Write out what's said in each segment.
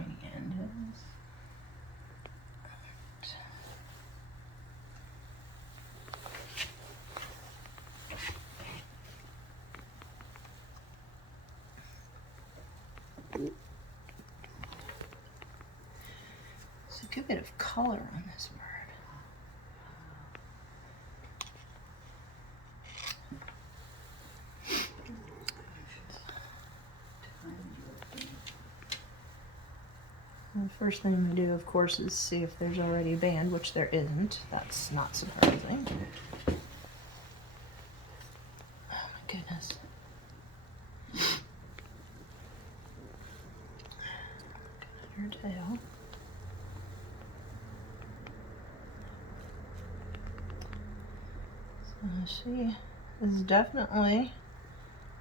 pointy end is. There's a good bit of color on this bird. The first thing we do, of course, is see if there's already a band, which there isn't. That's not surprising. Oh my goodness. Her tail. So she is definitely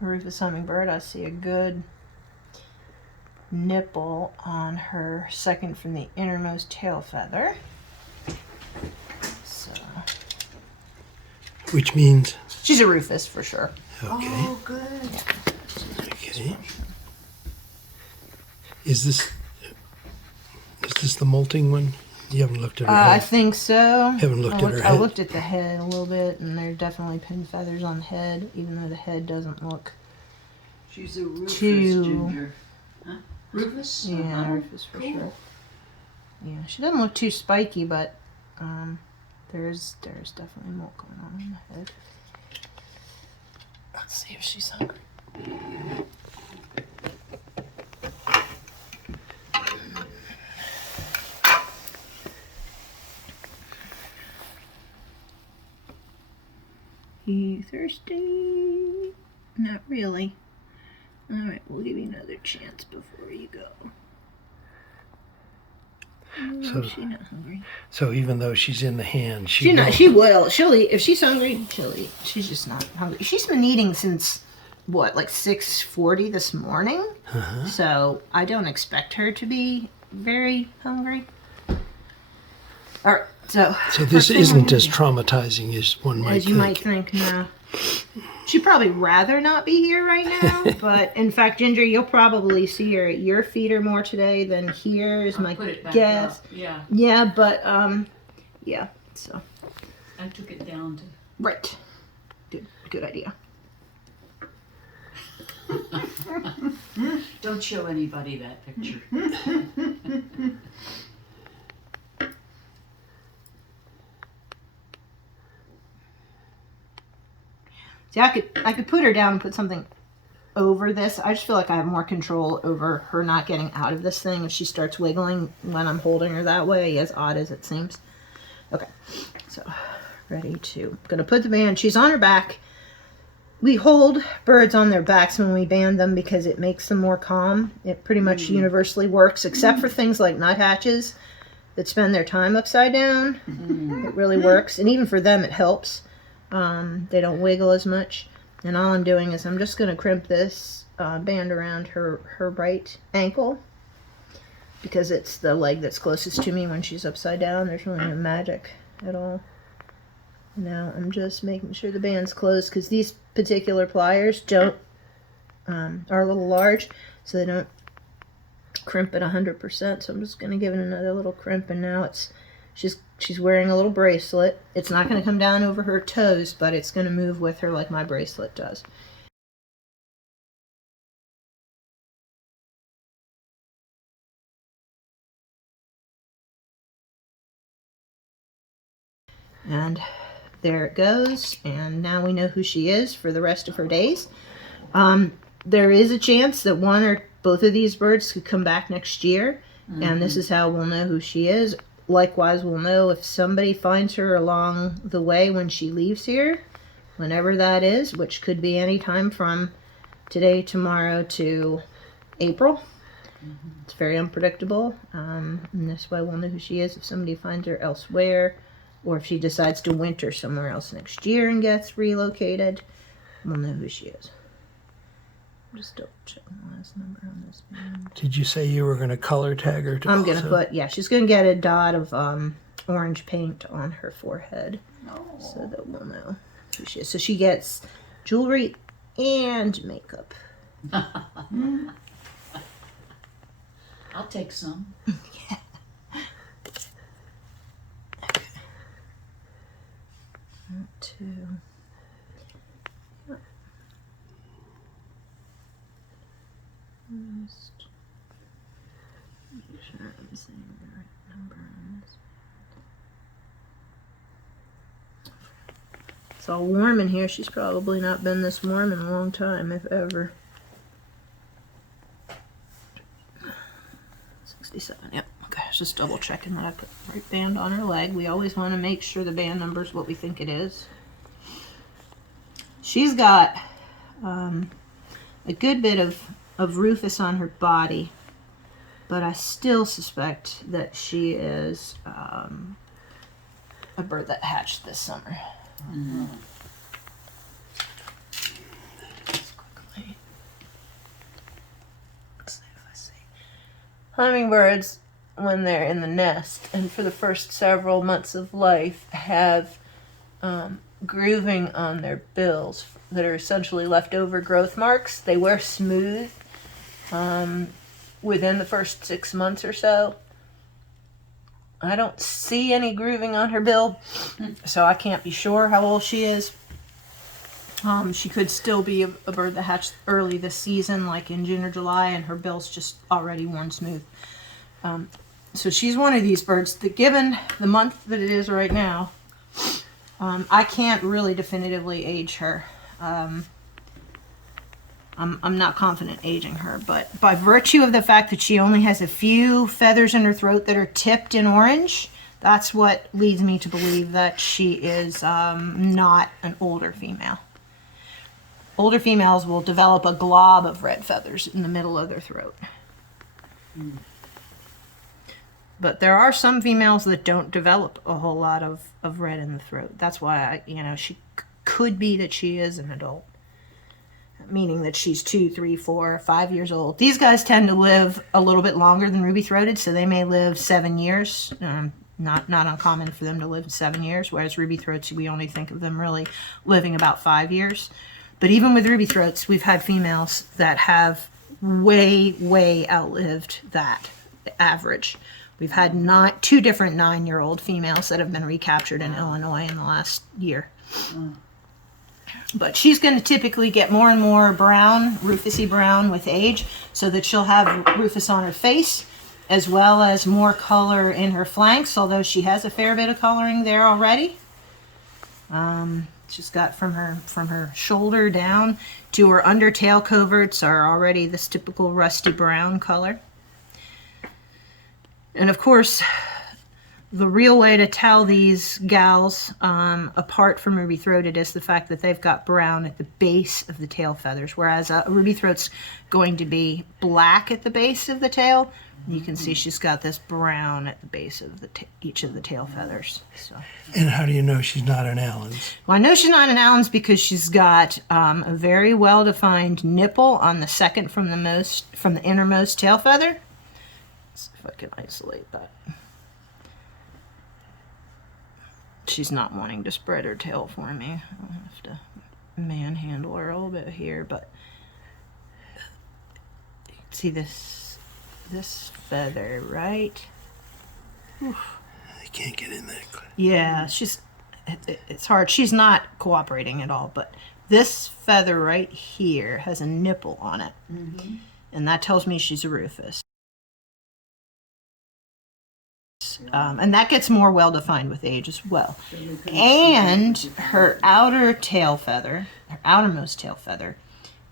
a Rufous Hummingbird. I see a good nipple on her second from the innermost tail feather. So, which means she's a Rufous for sure. Okay. Oh, good. Yeah. Okay. Is this the molting one? You haven't looked at her head? I think so. Haven't looked at her head? I looked at the head a little bit, and there are definitely pin feathers on the head, even though the head doesn't look. She's a Rufous, too... Ginger. Huh? Rufous? Yeah, Rufous for sure. Yeah, she doesn't look too spiky, but there's definitely molt going on the head. Let's see if she's hungry. You thirsty? Not really. Alright, we'll give you another chance before you go. So she's not hungry. So even though she's in the hand, She will. She'll eat. If she's hungry, she'll eat. She's just not hungry. She's been eating since, what, like 6:40 this morning? Uh-huh. So I don't expect her to be very hungry. Alright, so this isn't as traumatizing as one might think. As you might think, no. She'd probably rather not be here right now, but in fact, Ginger, you'll probably see her at your feeder more today than here, is my guess. Yeah. Yeah, but, yeah, so. I took it down to... Right. Good idea. Don't show anybody that picture. See, I could put her down and put something over this. I just feel like I have more control over her not getting out of this thing if she starts wiggling when I'm holding her that way, as odd as it seems. Okay, so ready to... I'm going to put the band... She's on her back. We hold birds on their backs when we band them because it makes them more calm. It pretty much universally works, except for things like nuthatches that spend their time upside down. It really works, and even for them it helps. They don't wiggle as much. And all I'm doing is I'm just going to crimp this band around her right ankle because it's the leg that's closest to me when she's upside down. There's really no magic at all. Now I'm just making sure the band's closed because these particular pliers are a little large, so they don't crimp at 100%. So I'm just going to give it another little crimp, and now she's wearing a little bracelet. It's not going to come down over her toes, but it's going to move with her like my bracelet does. And there it goes, and now we know who she is for the rest of her days. There is a chance that one or both of these birds could come back next year, and this is how we'll know who she is. Likewise, we'll know if somebody finds her along the way when she leaves here, whenever that is, which could be any time from today, tomorrow to April. It's very unpredictable, and this way we'll know who she is if somebody finds her elsewhere, or if she decides to winter somewhere else next year and gets relocated, we'll know who she is. Just double check the last number on this band. Did you say you were going to color tag her? I'm going to put, she's going to get a dot of orange paint on her forehead so that we'll know who she is. So she gets jewelry and makeup. I'll take some. Yeah. Okay. 2. Yep. Just make sure I'm saying the right number on this. It's all warm in here. She's probably not been this warm in a long time, if ever. 67, yep. Okay, just double checking that I put the right band on her leg. We always want to make sure the band number is what we think it is. She's got a good bit of rufous on her body, but I still suspect that she is a bird that hatched this summer. Mm-hmm. Quickly. Let's see if I see. Hummingbirds, when they're in the nest and for the first several months of life, have grooving on their bills that are essentially leftover growth marks. They wear smooth within the first 6 months or so. I don't see any grooving on her bill, so I can't be sure how old she is. She could still be a bird that hatched early this season, like in June or July, and her bill's just already worn smooth. So she's one of these birds that, given the month that it is right now, I can't really definitively age her. I'm not confident aging her, but by virtue of the fact that she only has a few feathers in her throat that are tipped in orange, that's what leads me to believe that she is not an older female. Older females will develop a glob of red feathers in the middle of their throat. But there are some females that don't develop a whole lot of red in the throat. That's why, she could be that she is an adult. Meaning that she's 2, 3, 4, 5 years old. These guys tend to live a little bit longer than ruby-throated, so they may live 7 years. Not uncommon for them to live 7 years, whereas ruby-throats, we only think of them really living about 5 years. But even with ruby-throats, we've had females that have way outlived that average. We've had 2 different 9-year-old females that have been recaptured in Illinois in the last year. But she's going to typically get more and more brown, rufusy brown with age, so that she'll have rufous on her face, as well as more color in her flanks, although she has a fair bit of coloring there already. She's got from her shoulder down to her undertail coverts are already this typical rusty brown color. And of course, the real way to tell these gals apart from ruby-throated is the fact that they've got brown at the base of the tail feathers, whereas a ruby-throat's going to be black at the base of the tail. You can see she's got this brown at the base of each of the tail feathers. So. And how do you know she's not an Allen's? Well, I know she's not an Allen's because she's got a very well-defined nipple on the second from the innermost tail feather. Let's see if I can isolate that. She's not wanting to spread her tail for me. I'll have to manhandle her a little bit here, but you can see this feather, right? Oof. I can't get in there. Yeah, it's hard. She's not cooperating at all, but this feather right here has a nipple on it, and that tells me she's a rufous. And that gets more well-defined with age as well. And her outermost tail feather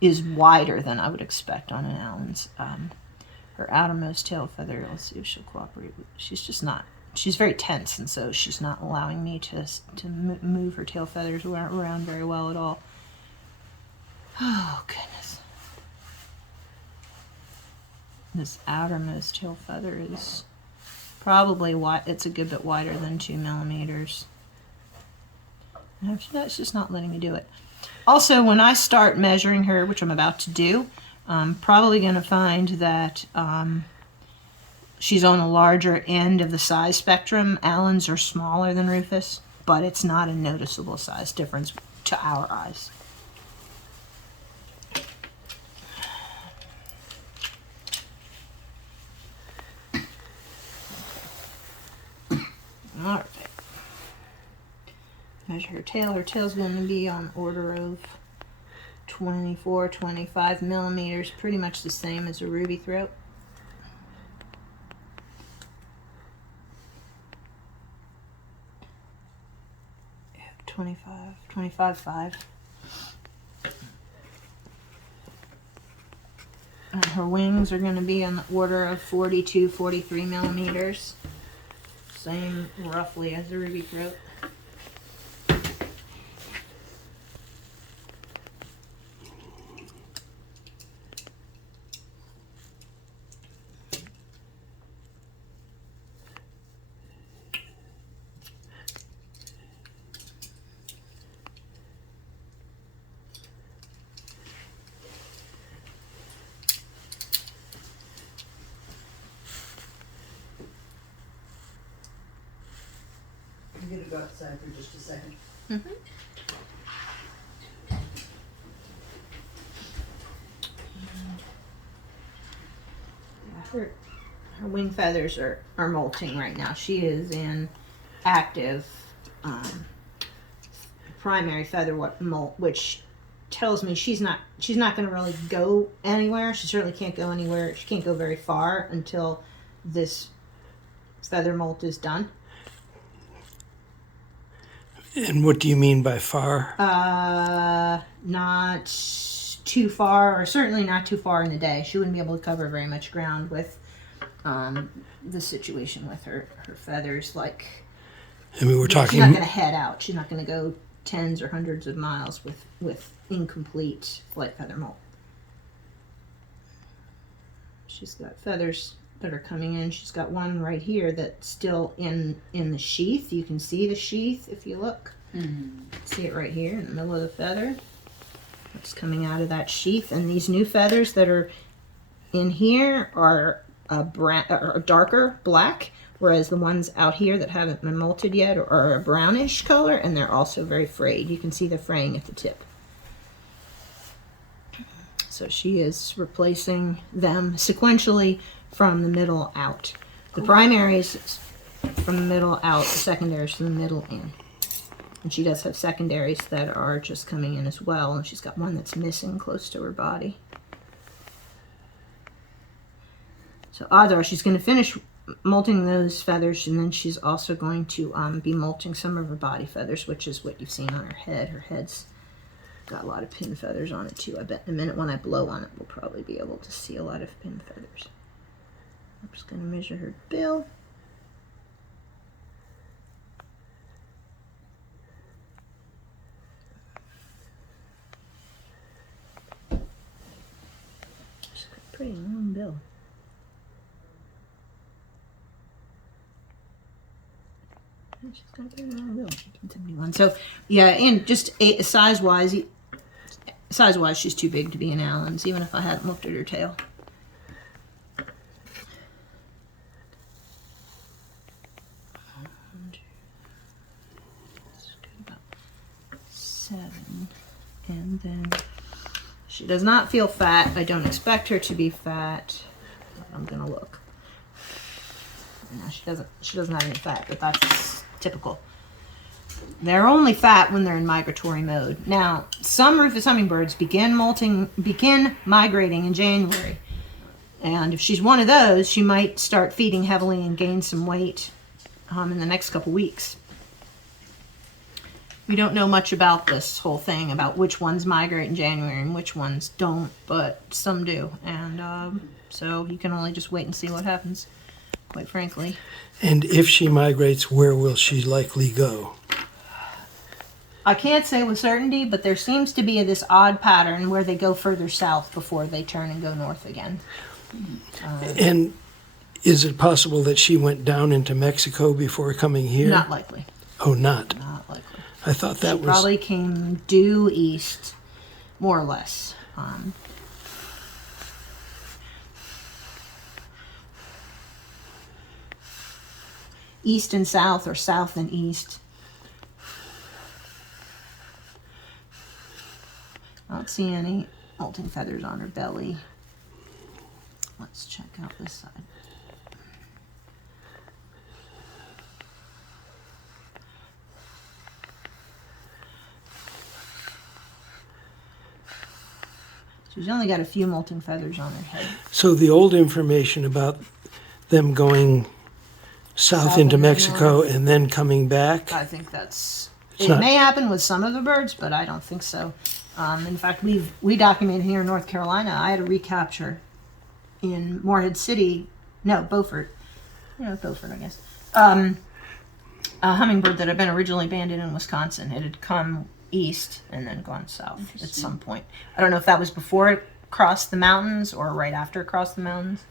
is wider than I would expect on an Allen's. Her outermost tail feather, let's see if she'll cooperate. She's just not. She's very tense, and so she's not allowing me to move her tail feathers around very well at all. Oh, goodness. This outermost tail feather is probably it's a good bit wider than 2 millimeters. No, it's just not letting me do it. Also, when I start measuring her, which I'm about to do, I'm probably going to find that she's on a larger end of the size spectrum. Allen's are smaller than rufous, but it's not a noticeable size difference to our eyes. measure her tail. Her tail's going to be on order of 24, 25 millimeters, pretty much the same as a ruby throat. Yeah, 25.5. And her wings are going to be on the order of 42, 43 millimeters. Same roughly as a ruby throat. I'm gonna go outside for just a second. Her wing feathers are molting right now. She is in active primary feather molt, which tells me she's not going to really go anywhere. She certainly can't go anywhere. She can't go very far until this feather molt is done. And what do you mean by far? Not too far, or certainly not too far in the day. She wouldn't be able to cover very much ground with the situation with her feathers. Like, I mean, we're she's talking. not going to head out. She's not going to go tens or hundreds of miles with incomplete flight feather molt. She's got feathers that are coming in. She's got one right here that's still in the sheath. You can see the sheath if you look. See it right here in the middle of the feather. It's coming out of that sheath, and these new feathers that are in here are a darker black, whereas the ones out here that haven't been molted yet are a brownish color, and they're also very frayed. You can see the fraying at the tip. So she is replacing them sequentially from the middle out. The primaries from the middle out, the secondaries from the middle in. And she does have secondaries that are just coming in as well, and she's got one that's missing close to her body. So odds are she's going to finish molting those feathers, and then she's also going to be molting some of her body feathers, which is what you've seen on her head. Her head's got a lot of pin feathers on it too. I bet in a minute when I blow on it, we'll probably be able to see a lot of pin feathers. I'm just going to measure her bill. She's got a pretty long bill. She's got a pretty long bill. 71. So yeah, and just size-wise, she's too big to be an Allen's, even if I hadn't looked at her tail. About 7, and then she does not feel fat. I don't expect her to be fat. I'm gonna look. No, she doesn't have any fat, but that's typical. They're only fat when they're in migratory mode. Now, some Rufous hummingbirds begin migrating in January. And if she's one of those, she might start feeding heavily and gain some weight in the next couple weeks. We don't know much about this whole thing, about which ones migrate in January and which ones don't, but some do. And so you can only just wait and see what happens, quite frankly. And if she migrates, where will she likely go? I can't say with certainty, but there seems to be this odd pattern where they go further south before they turn and go north again. And is it possible that she went down into Mexico before coming here? Not likely. Oh, not? Not likely. I thought that was... Probably came due east, more or less. East and south, or south and east. I don't see any molting feathers on her belly. Let's check out this side. She's only got a few molting feathers on her head. So the old information about them going south into and then Mexico north. and then coming back, I think that's. It's It not- may happen with some of the birds, but I don't think so. In fact, we documented here in North Carolina. I had a recapture in Morehead City. No, Beaufort. Beaufort, I guess. A hummingbird that had been originally banded in Wisconsin. It had come east and then gone south at some point. I don't know if that was before it crossed the mountains or right after it crossed the mountains.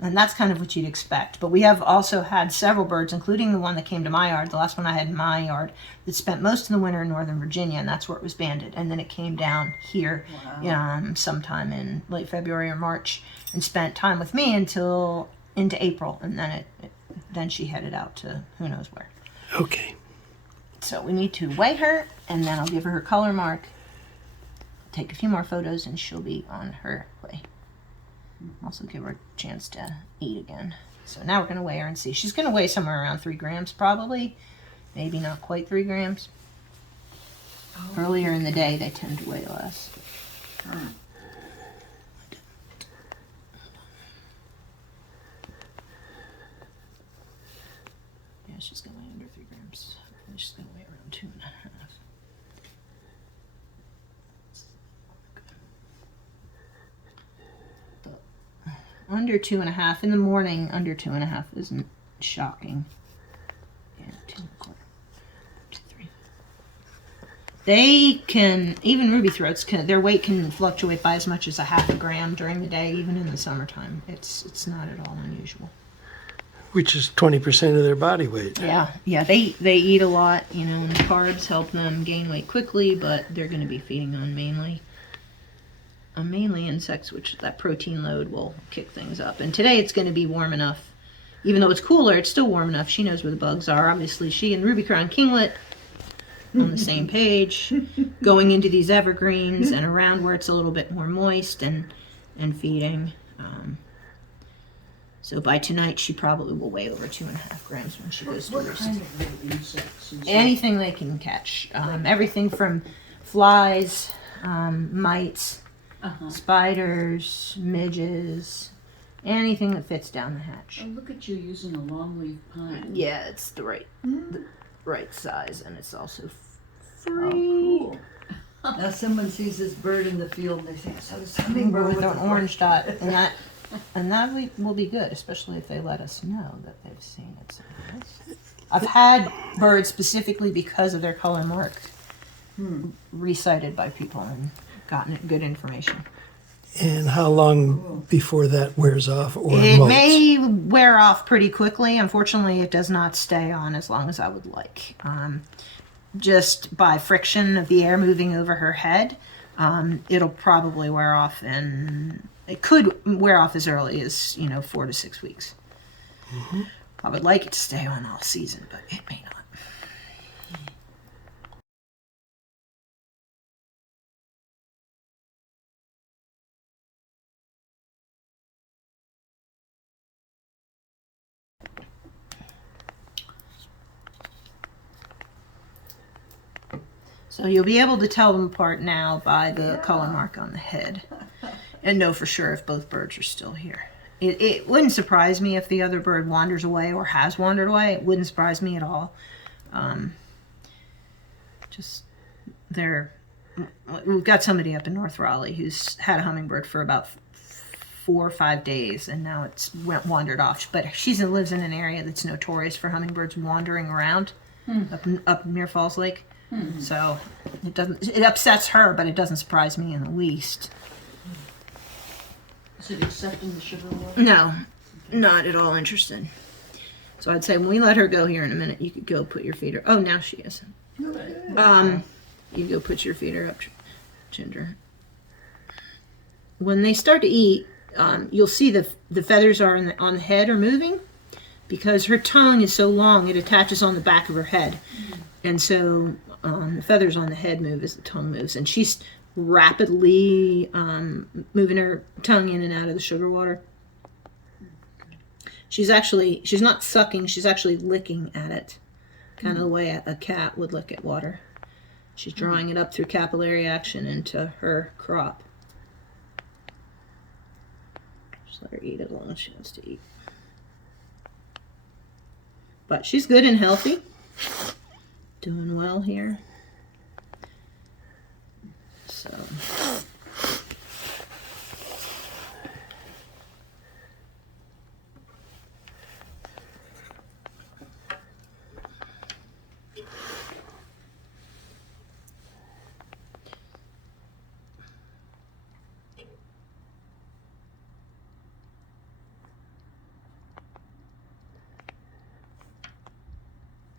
And that's kind of what you'd expect. But we have also had several birds, including the one that came to my yard, the last one I had in my yard, that spent most of the winter in Northern Virginia, and that's where it was banded. And then it came down here sometime in late February or March and spent time with me until into April. And then she headed out to who knows where. okay. So we need to weigh her, and then I'll give her her color mark, take a few more photos, and she'll be on her way. Also give her a chance to eat again. So now we're going to weigh her and see. She's going to weigh somewhere around 3 grams probably. Maybe not quite 3 grams. Earlier in the day they tend to weigh less. Yeah, she's going to weigh under 3 grams. She's going to weigh around 2.5. Under 2.5 in the morning. Under 2.5 isn't shocking. Yeah, 2.25, 3. They can, even ruby throats can. Their weight can fluctuate by as much as 0.5 gram during the day, even in the summertime. It's not at all unusual. Which is 20% of their body weight. Yeah. They eat a lot, and the carbs help them gain weight quickly, but they're going to be feeding on mainly insects, which that protein load will kick things up. And today it's going to be warm enough. Even though it's cooler, it's still warm enough. She knows where the bugs are. Obviously, she and Ruby Crown Kinglet on the same page, going into these evergreens and around where it's a little bit more moist and feeding. So by tonight, she probably will weigh over 2.5 grams when she goes to What roost. kind of little insects? Anything they can catch. Everything from flies, mites, spiders, midges, anything that fits down the hatch. Oh, look at you using a longleaf pine. Yeah, it's the right size, and it's also free. Oh, cool. Now someone sees this bird in the field and they think, so it's hummingbird With with an orange dot, and that will be good, especially if they let us know that they've seen it. I've had birds specifically because of their color mark recited by people and gotten good information. And how long before that wears off or It molts? may wear off pretty quickly. Unfortunately, it does not stay on as long as I would like. Just by friction of the air moving over her head, it'll probably wear off, and it could wear off as early as 4 to 6 weeks. Mm-hmm. I would like it to stay on all season, but it may not. So you'll be able to tell them apart now by the color mark on the head and know for sure if both birds are still here. It wouldn't surprise me if the other bird wanders away or has wandered away. It wouldn't surprise me at all. We've got somebody up in North Raleigh who's had a hummingbird for about 4 or 5 days, and now it's wandered off. But she lives in an area that's notorious for hummingbirds wandering around up near Falls Lake. So it upsets her, but it doesn't surprise me in the least. Is it accepting the sugar water? No, not at all interested. So I'd say when we let her go here in a minute, you could go put your feeder. Oh, now she is. You go put your feeder up, Ginger. When they start to eat, you'll see the feathers are on the head are moving because her tongue is so long it attaches on the back of her head, and so the feathers on the head move as the tongue moves, and she's rapidly moving her tongue in and out of the sugar water. She's not sucking, she's actually licking at it, kind of the way a cat would lick at water. She's drawing it up through capillary action into her crop. Just let her eat as long as she wants to eat. But she's good and healthy. Doing well here. So.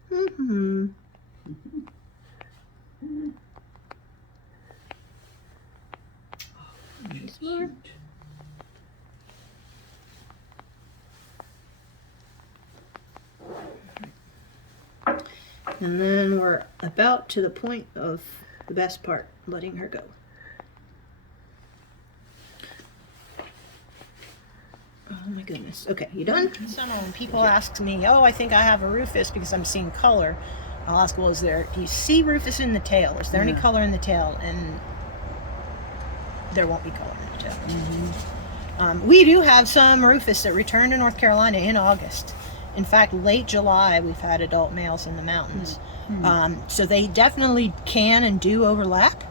Mm-hmm. Smart. And then we're about to the point of the best part, letting her go. Oh my goodness. Okay, you done? Summer, when people ask me, oh, I think I have a Rufous because I'm seeing color, I'll ask, well, do you see Rufous in the tail? Is there any color in the tail? And there won't be color in the tail. Mm-hmm. We do have some Rufous that returned to North Carolina in August. In fact, late July, we've had adult males in the mountains. Mm-hmm. So they definitely can and do overlap,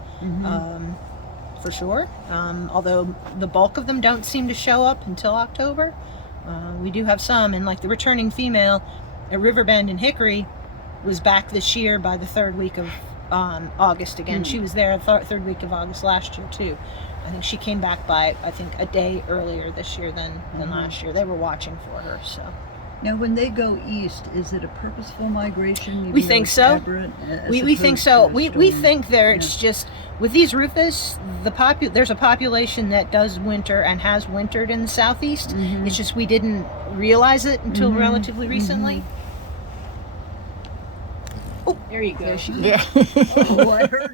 for sure. Although the bulk of them don't seem to show up until October. We do have some, and like the returning female at Riverbend and Hickory was back this year by the third week of August again. She was there third week of August last year too. I think she came back by, I think, a day earlier this year than last year. They were watching for her, so. Now, when they go east, is it a purposeful migration? We think so. We think so. We think it's just, with these Rufous, there's a population that does winter and has wintered in the southeast. It's just we didn't realize it until relatively recently. Oh, there you go. Oh, I heard it.